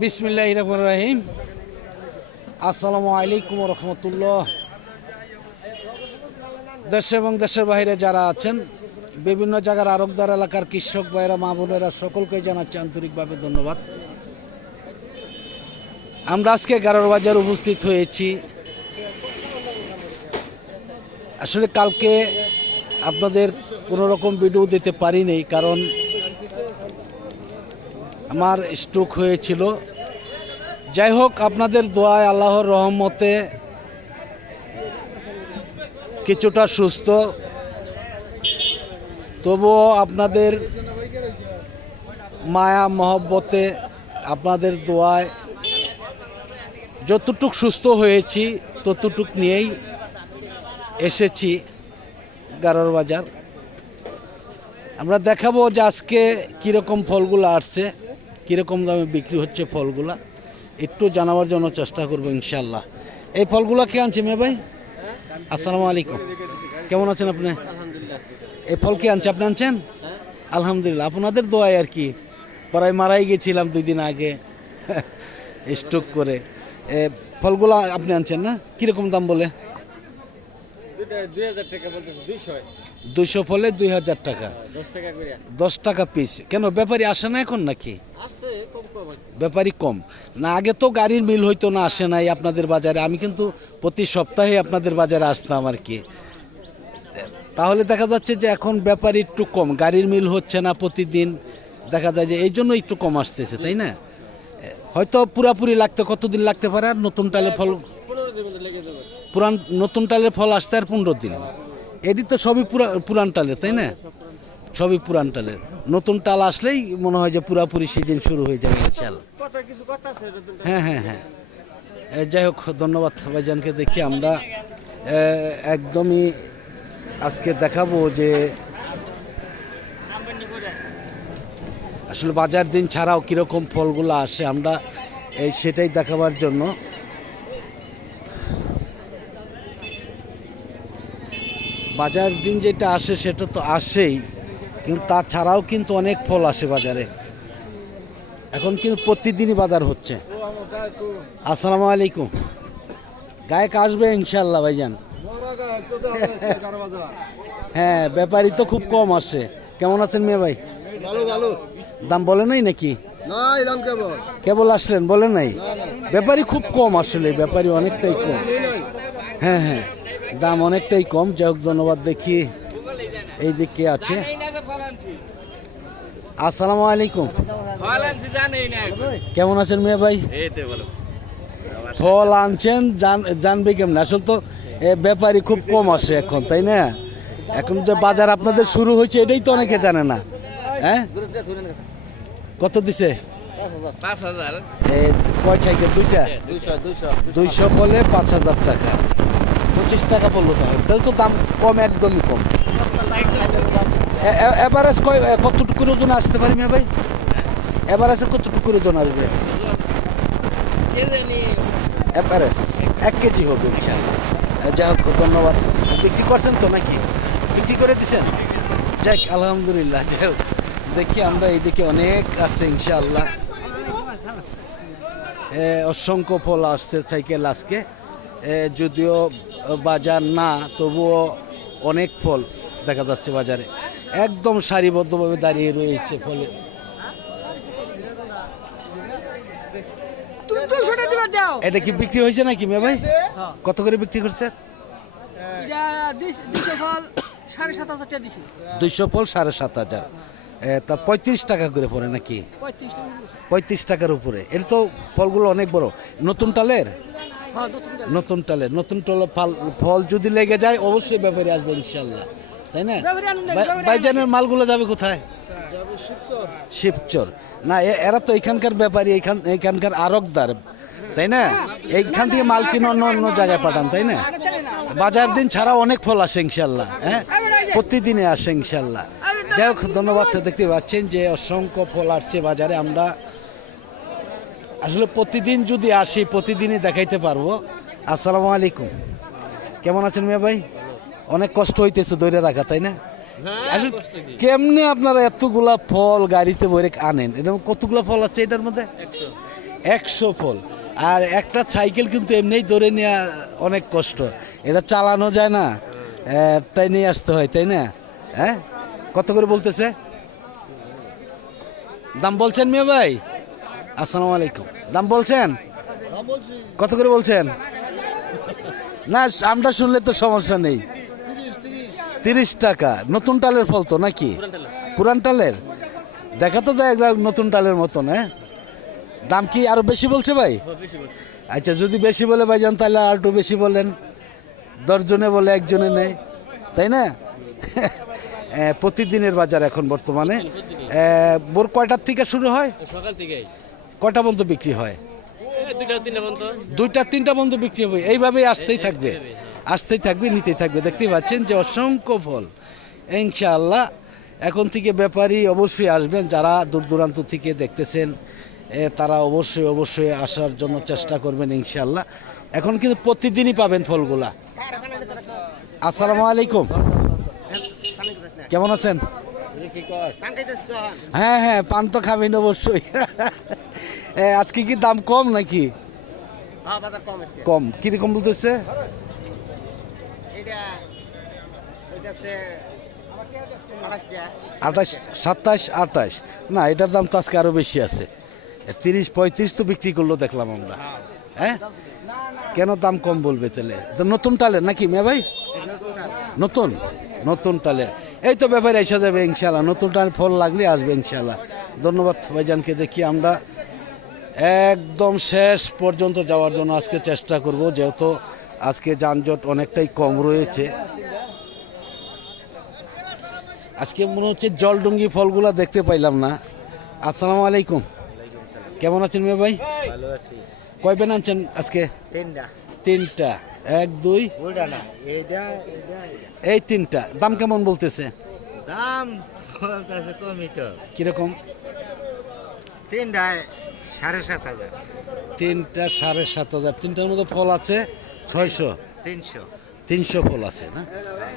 বিসমিল্লাহির রহমানির রহিম। আসসালামু আলাইকুম ওয়া রাহমাতুল্লাহ। দেশে এবং দেশের বাইরে যারা আছেন, বিভিন্ন জায়গার আরবদার এলাকার কৃষক ভাইরা, মা বোনেরা, সকলকে জানাচ্ছি আন্তরিকভাবে ধন্যবাদ। আমরা আজকে গারোর বাজার উপস্থিত হয়েছি। আসলে কালকে আপনাদের কোনো রকম ভিডিও দিতে পারিনি, কারণ আমার স্ট্রোক হয়েছিল। যাই হোক, আপনাদের দোয়ায় আল্লাহর রহমতে কিছুটা সুস্থ, তবুও আপনাদের মায়া মহব্বতে, আপনাদের দোয়ায় যতটুক সুস্থ হয়েছি ততটুক নিয়েই এসেছি গারোর বাজার। আমরা দেখাবো যে আজকে কীরকম ফলগুলো আসছে, কীরকম দামে বিক্রি হচ্ছে ফলগুলা, একটু জানাবার জন্য চেষ্টা করবো ইনশাল্লাহ। এই ফলগুলো কে আনছে মেয়ে ভাই? আসসালামু আলাইকুম, কেমন আছেন আপনি? এই ফল কে আনছে? আপনি আনছেন? আলহামদুলিল্লাহ, আপনাদের দোয়ায় আর কি। প্রায় মারাই গেছিলাম 2 দিন আগে স্ট্রোক করে। ফলগুলো আপনি আনছেন না? কীরকম দাম বলে? 2000 টাকা বলতেছে। 200 ফলে 2000 টাকা, 10 টাকা পিস। কেন ব্যাপারী আসে না এখন নাকি? ব্যাপারী কম না? আগে তো গাড়ির মিল হইতো না, আসে নাই আপনাদের বাজারে। আমি কিন্তু প্রতি সপ্তাহে আপনাদের বাজারে আসতাম আর কি। তাহলে দেখা যাচ্ছে যে এখন ব্যাপারী একটু কম, গাড়ির মিল হচ্ছে না প্রতিদিন, দেখা যায় যে এই জন্য একটু কম আসতেছে, তাই না? হয়তো পুরাপুরি লাগতে কতদিন লাগতে পারে? আর নতুন টালে ফল, নতুন টালের ফল আসতে আর 15 দিন। এটি তো সবই পুরান টালের, তাই না? সবই পুরান টালের। নতুন টাল আসলেই মনে হয় যে পুরাপুরি সিজন শুরু হয়ে যাবে ইনশাআল্লাহ। হ্যাঁ হ্যাঁ হ্যাঁ, যাই হোক, ধন্যবাদ ভাইজানকে। দেখি আমরা একদমই আজকে দেখাবো যে আসলে বাজার দিন ছাড়াও কীরকম ফলগুলো আসে, আমরা সেটাই দেখাবার জন্য। বাজার দিন যেটা আসে সেটা তো আসেই, কিন্তু তাছাড়াও কিন্তু অনেক ফল আসে বাজারে। এখন কিন্তু প্রতিদিনই বাজার হচ্ছে। আসসালামু আলাইকুম। গায়ক আসবে ইনশাল্লাহ ভাইজান। হ্যাঁ, ব্যাপারী তো খুব কম আসে। কেমন আছেন মেয়ে ভাই? ভালো ভালো। দাম বলে নাই নাকি? না, এরকম কেবল আসলেন, বলে নাই? ব্যাপারী খুব কম আসলে, ব্যাপারী অনেকটাই কম। হ্যাঁ হ্যাঁ, দাম অনেকটাই কম। যাই হোক, ধন্যবাদ। দেখি এই দিকে আছে। আসসালামু আলাইকুম, কেমন আছেন মেয়ে ভাই? ফল আনছেন, জানবে কেমন? আসলে তো ব্যাপারী খুব কম আসে এখন, তাই না? এখন যে বাজার আপনাদের শুরু হয়েছে এটাই তো অনেকে জানে না। হ্যাঁ, কত দিছে? 5000। কয় সাইকেল? 2টা? 200 বলে 5000 টাকা, 25 টাকা পড়লো। তাহলে তো দাম কম, একদমই কম। এভারেজ কতটুকুর ওজন আসতে পারি মেয়ে ভাই? এভারেজে কতটুকুর ওজন আসবে? এভারেজ 1 কেজি হবে ইনশাআল্লাহ। যাই হোক, ধন্যবাদ। বিক্রি করছেন তো নাকি? বিক্রি করে দিচ্ছেন? যাই, আলহামদুলিল্লাহ। যাই হোক, দেখি আমরা এইদিকে অনেক আছে ইনশাআল্লাহ। অসংখ্য ফল আসছে সাইকেল আজকে, যদিও বাজার না, তবুও অনেক ফল দেখা যাচ্ছে বাজারে। একদম সারিবদ্ধভাবে দাঁড়িয়ে রয়েছে ফলে। এটা কি বিক্রি হয়েছে নাকি মেয়ে ভাই? কত করে বিক্রি করছে? 200 ফল 7500। তা 35 টাকা করে পড়ে নাকি? 35 টাকার উপরে। এটা তো ফলগুলো অনেক বড়। নতুন টালের? নতুন টালের। নতুন টালের ফল যদি লেগে যায় অবশ্যই ব্যাপারে আসবে ইনশাল্লাহ, তাই না? ভাইজানের মালগুলো যাবে কোথায়? শিবচর না, এরা তো এখানকার ব্যাপারী, এখানকার আরকদার, তাই না? এইখান থেকে মাল কিনে অন্য অন্য জায়গায় পাঠান, তাই না? বাজার দিন ছাড়া অনেক ফল আসে ইনশাল্লাহ। হ্যাঁ, প্রতিদিনে আসে ইনশাল্লাহ। যাই হোক, ধন্যবাদ। দেখতে পাচ্ছেন যে অসংখ্য ফল আসছে বাজারে। আমরা আসলে প্রতিদিন যদি আসি প্রতিদিনই দেখাইতে পারবো। আসসালামু আলাইকুম, কেমন আছেন মিয়া ভাই? অনেক কষ্ট হইতেছে ধরে রাখা, তাই না? আসলে কেমনে আপনারা এতগুলা ফল গাড়িতে ভরে আনেন? এটা কতগুলা ফল আছে এটার মধ্যে? 100 ফল। আর একটা সাইকেল কিন্তু এমনিই ধরে নেওয়া অনেক কষ্ট, এটা চালানো যায় না, তাই নিয়ে আসতে হয়, তাই না? হ্যাঁ, কত করে বলতেছে? দাম বলছেন মিয়া ভাই? আসসালামু আলাইকুম। দাম বলছেন? কত করে বলছেন? না, আমরা শুনলে তো সমস্যা নেই। 30 টাকা। নতুন টালের ফল তো নাকি? পুরান টালের? দেখা তো যায় একদম নতুন টালের মতন। হ্যাঁ, দাম কি আরো বেশি বলছে ভাই? আচ্ছা, যদি বেশি বলে ভাইজান তাহলে আর একটু বেশি বলেন। 10 জনে বলে একজনে নেই, তাই না? প্রতিদিনের বাজার এখন বর্তমানে। ভোর কয়টার থেকে শুরু হয়? সকাল থেকে কয়টা পর্যন্ত বিক্রি হয়? 2-3টা পর্যন্ত। 2-3টা পর্যন্ত বিক্রি হবে। এইভাবেই আসতেই থাকবে, আসতেই থাকবে, নিতেই থাকবে। দেখতেই পাচ্ছেন যে অসংখ্য ফল। ইনশাআল্লাহ এখন থেকে ব্যাপারী অবশ্যই আসবেন, যারা দূর দূরান্ত থেকে দেখতেছেন তারা অবশ্যই আসার জন্য চেষ্টা করবেন ইনশাআল্লাহ। এখন কিন্তু প্রতিদিনই পাবেন ফলগুলা। আসসালামু আলাইকুম, কেমন আছেন? হ্যাঁ, পান তো খাবেন অবশ্যই। আজকে কি দাম কম নাকি? কম কিরকম বলতেছে? 28, 27, 28। না, এটার দাম তো আজকে আরো বেশি আছে। 30-35 তো বিক্রি করলো দেখলাম আমরা। হ্যাঁ, কেন দাম কম বলবে তাহলে? তো নতুন টালের নাকি মেয়ে ভাই? নতুন টালের। এই তো ব্যাপারে এসে যাবে ইনশাল্লাহ। নতুন টালের ফল লাগলে আসবে ইনশাল্লাহ। ধন্যবাদ ভাইজানকে। দেখি আমরা একদম শেষ পর্যন্ত যাওয়ার জন্য আজকে চেষ্টা করব, যেহেতু আজকে যানজট অনেকটাই কম রয়েছে। আজকে মনে হচ্ছে জলডুঙ্গি ফলগুলা দেখতে পাইলাম না। আসসালামু আলাইকুম, কেমন আছেন মেয়ে ভাই? ভালো আছি। কয় বেন আনছেন আজকে? 3টা। 1, 2, এই 3টা। দাম কেমন বলতেছে? দাম বলতেছে কমই তো। কিরকম? 3টায় 7,500। 3টা 7,500। 3টার মধ্যে ফল আছে 600। 300 ফল আছে না?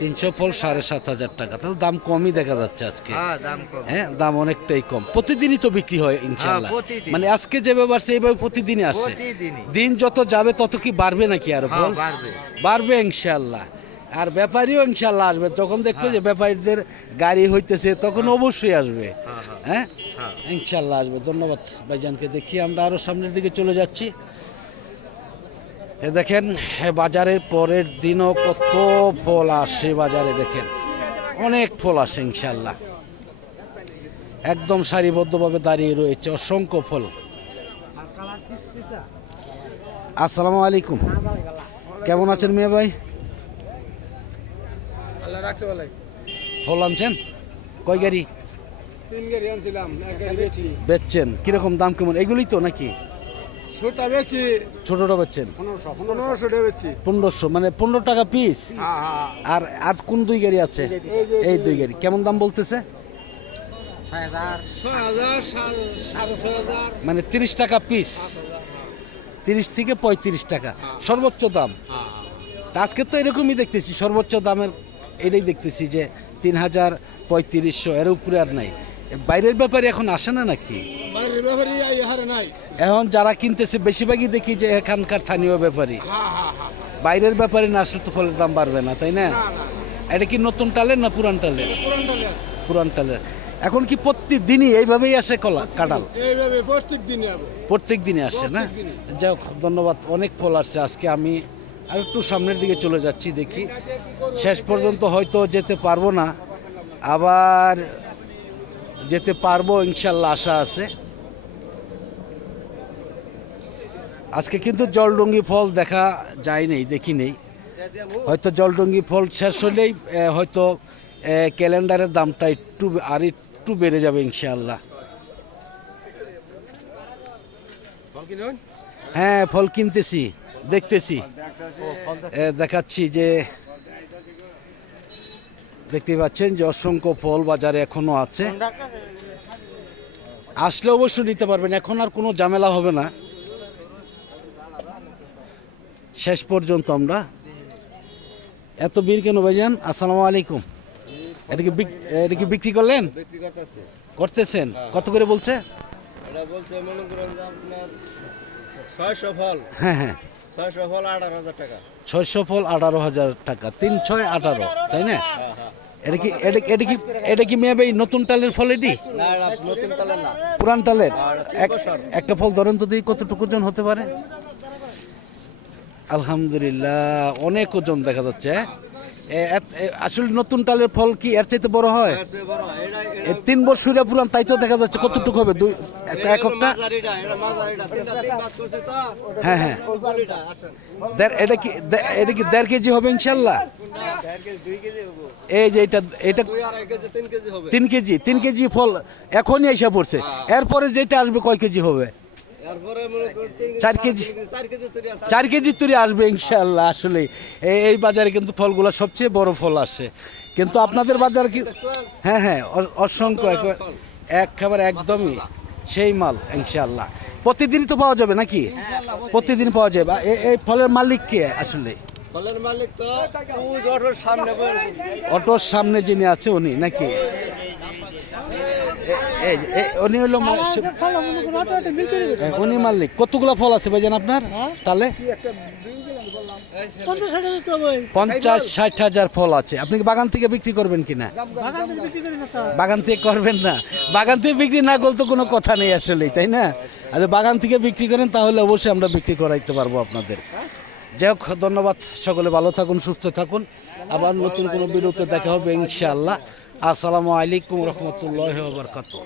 300 ফল 7,500 টাকা। তাহলে দাম কমই দেখা যাচ্ছে আজকে। দাম কম। হ্যাঁ, দাম অনেকটাই কম। প্রতিদিনই তো বিক্রি হয় ইনশাআল্লাহ। প্রতিদিন। মানে আজকে যেভাবে বাড়ছে এইভাবে প্রতিদিনই আসছে। প্রতিদিনই। দিন যত যাবে তত কি বাড়বে নাকি আরো ফল? বাড়বে ইনশাআল্লাহ। আর ব্যাপারীও ইনশাআল্লাহ আসবে। যখন দেখবে যে ব্যাপারীদের গাড়ি হইতেছে তখন অবশ্যই আসবে। হ্যাঁ, ইনশাআল্লাহ আসবে। ধন্যবাদ ভাইজানকে। দেখি আমরা আরো সামনের দিকে চলে যাচ্ছি। দেখেন বাজারের পরের দিনও কত ফল আসে বাজারে। দেখেন অনেক ফল আসে ইনশাআল্লাহ। একদম সারিবদ্ধভাবে দাঁড়িয়ে রয়েছে অসংখ্য ফল। আসসালামু আলাইকুম, কেমন আছেন মেয়ে ভাই? আল্লাহ রাখতে বলে। ফল আনছেন কয় গাড়ি? 3 গাড়ি আনছিলাম, 1 গাড়ি বেচি। বেচছেন? কিরকম দাম কেমন এগুলোই তো নাকি? ছোটটা বেচি ছোটটা বেচছেন 1500 টাকা বেচি। 1500, মানে 15 টাকা পিস। হ্যাঁ। আর কোন 2 গাড়ি আছে? এই 2 গাড়ি। কেমন দাম বলতেছে? 6,000, 6,500। মানে 30 টাকা পিস। 30 থেকে 35 টাকা সর্বোচ্চ দাম। তা আজকে তো এরকমই দেখতেছি, সর্বোচ্চ দামের এটাই দেখতেছি যে 3,000, 3500, এর উপরে আর নাই। বাইরের ব্যাপারে এখন আসে না নাকি? বাইরের ব্যাপারে এই হারে নাই। এখন যারা কিনতেছে বেশিরভাগই দেখি যে এখানকার স্থানীয় ব্যাপারী। বাইরের ব্যাপারে না আসলে তো ফলের দাম বাড়বে না, তাই না? এটা কি নতুন টালের না পুরান টালের? পুরান টালের। এখন কি প্রত্যেকদিনই এইভাবেই আসে কাঁঠাল? এইভাবে প্রত্যেক দিনে আসে না? যাই হোক, ধন্যবাদ। অনেক ফল আসছে আজকে। আমি আর একটু সামনের দিকে চলে যাচ্ছি, দেখি শেষ পর্যন্ত হয়তো যেতে পারবো না, আবার যেতে পারবো ইনশাল্লাহ, আশা আছে। আজকে কিন্তু জলডুঙ্গি ফল দেখা যায় নেই, দেখি নেই। হয়তো জলডুঙ্গি ফল শেষ হলেই হয়তো ক্যালেন্ডারের দামটা একটু বেড়ে যাবে ইনশাআল্লাহ। হ্যাঁ, ফল কিনতেছি, দেখতেছি, দেখাচ্ছি যে দেখতে পাচ্ছেন যে অসংখ্য ফল বাজারে এখনো আছে। আসলে অবশ্যই নিতে পারবেন, এখন আর কোনো ঝামেলা হবে না। শেষ পর্যন্ত আমরা এত বীর কেন ভাইজান? আসসালামু আলাইকুম, এটা কি বিক্রি করলেন? বিক্রি করতেছে। করতেছেন? কত করে বলছে? এটা বলছে মনে করেন যে আপনার 600 ফল, হ্যাঁ হ্যাঁ, 600 ফল 18,000 টাকা। 600 ফল 18,000 টাকা, 3 6 18, তাই না? এটা কি মেয়ে ভাই নতুন টালের ফল? এটি না, এটা নতুন কালার না। পুরান টালের। তিন বছর। একটা ফল ধরেন তো দেখি কতটুকু ওজন হতে পারে। আলহামদুলিল্লাহ, অনেক ওজন দেখা যাচ্ছে। আসলে নতুন টালের ফল কি এর চাইতে বড় হয়? এর চেয়ে বড়। এটা 3 বছরের পুরান, তাই তো দেখা যাচ্ছে। কতটুকু হবে? এককটা? মাঝারিটা, এটা মাঝারিটা। তিন কাজ করছে তো। হ্যাঁ হ্যাঁ, ওই বলিটা আসেন। এটা কি 1.5 কেজি হবে ইনশাল্লাহ? 1.5 কেজি 2 কেজি হবে। এই যে এটা 2.5 কেজি 3 কেজি হবে। 3 কেজি ফল এখনই এসে পড়ছে। এরপরে যেটা আসবে কয় কেজি হবে? এরপরে মনে করেন 3 কেজি 4 কেজি 4 কেজি তৈরি আছে। 4 কেজি তুলে আসবে ইনশাল্লাহ। আসলে এই বাজারে কিন্তু ফলগুলো সবচেয়ে বড় ফল আসে, কিন্তু আপনাদের বাজারে কি? হ্যাঁ হ্যাঁ, অসংখ্য একেবারে একদমই সেই মাল ইনশাল্লাহ। প্রতিদিনই তো পাওয়া যাবে নাকি? প্রতিদিন পাওয়া যাবে। এই ফলের মালিক কে আসলে? ফলের মালিক তো ওই অটোর সামনে বসে। অটোর সামনে যিনি আছে উনি নাকি? উনি হলো উনি মালিক। কতগুলো ফল আছে ভাইজান আপনার তাহলে? 50-60 হাজার ফল আছে। আপনি কি বাগান থেকে বিক্রি করবেন কিনা? বাগান থেকে করবেন না? বাগান থেকে বিক্রি না করলে তো কোনো কথা নেই আসলে, তাই না? আর বাগান থেকে বিক্রি করেন তাহলে অবশ্যই আমরা বিক্রি করাইতে পারবো আপনাদের। যাই হোক, ধন্যবাদ। সকলে ভালো থাকুন, সুস্থ থাকুন। আবার নতুন কোনো ভিডিওতে দেখা হবে ইনশাআল্লাহ। আসসালামু আলাইকুম রহমতুল্লাহ ওয়া বারাকাতুহু।